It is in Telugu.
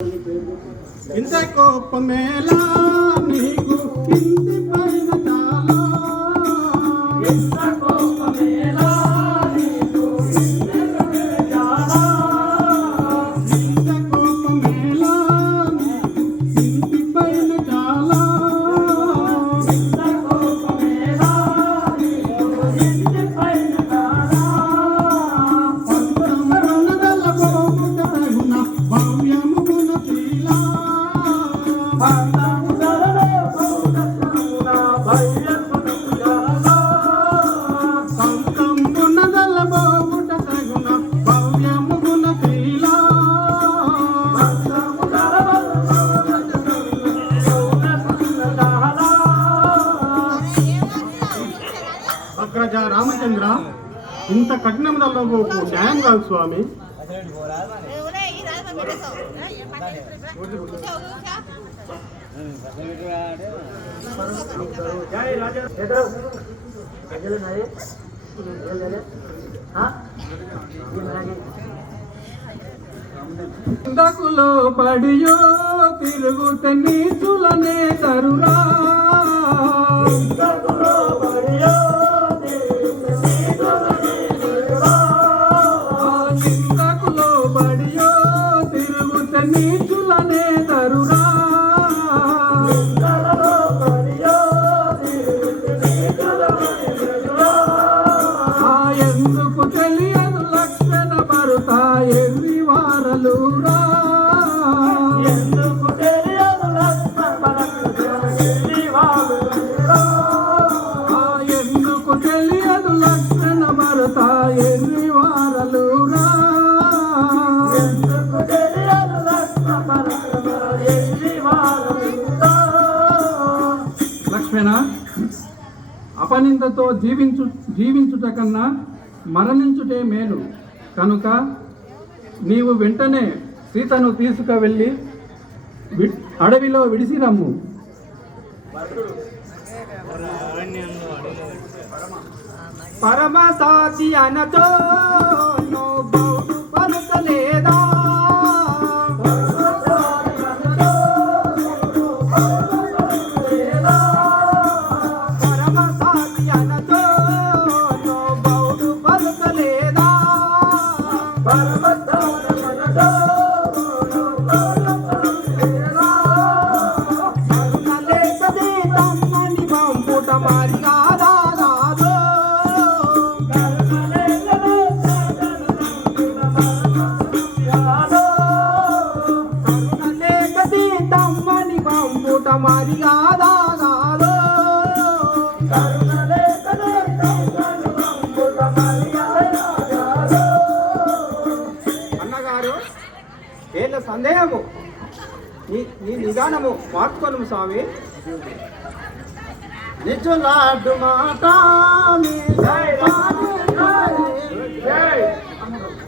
ఇంత కోపమేలా నీకు ఇంటి పైన చాలా ఇంత కోపమేలా నీకు ఇంటి పైన చాలా ఇంత కోపమేలా నీకు ఇంటి పైన చాలా ఇంత కోపమేలా నీకు ఇంటి పైన చాలా పంతమరణదల పోముట తగున భవ్యము గుణ శీలా అగ్రజ రామచంద్ర, ఇంత కఠినములలో న్యాయం కాదు స్వామి. ఇందకులో పడియో తిరుగుతే నీచులనే తరురా ఇందకులో పడియో తిరుగుతే నీచులనే తరురా ఎందుకు తెలియదు లక్షణ భరుత ఎర్రి వారలురా ఎందుకు తెలియదు ఎందుకు తెలియదు లక్షణ భరుత ఎర్రి వారలురా ఎందుకు తెలియదు లక్ష్మణ, అపనిందతో జీవించుట కన్నా మరణించుటే మేలు కనుక నీవు వెంటనే సీతను తీసుకువెళ్ళి అడవిలో విడిసిరమ్ము. పరమసాచి అనతో పలకలేదా అన్నగారు, ఏళ్ళ సందేహము నీ నిదానము మార్చుకోను స్వామి. నిజలాడు మాట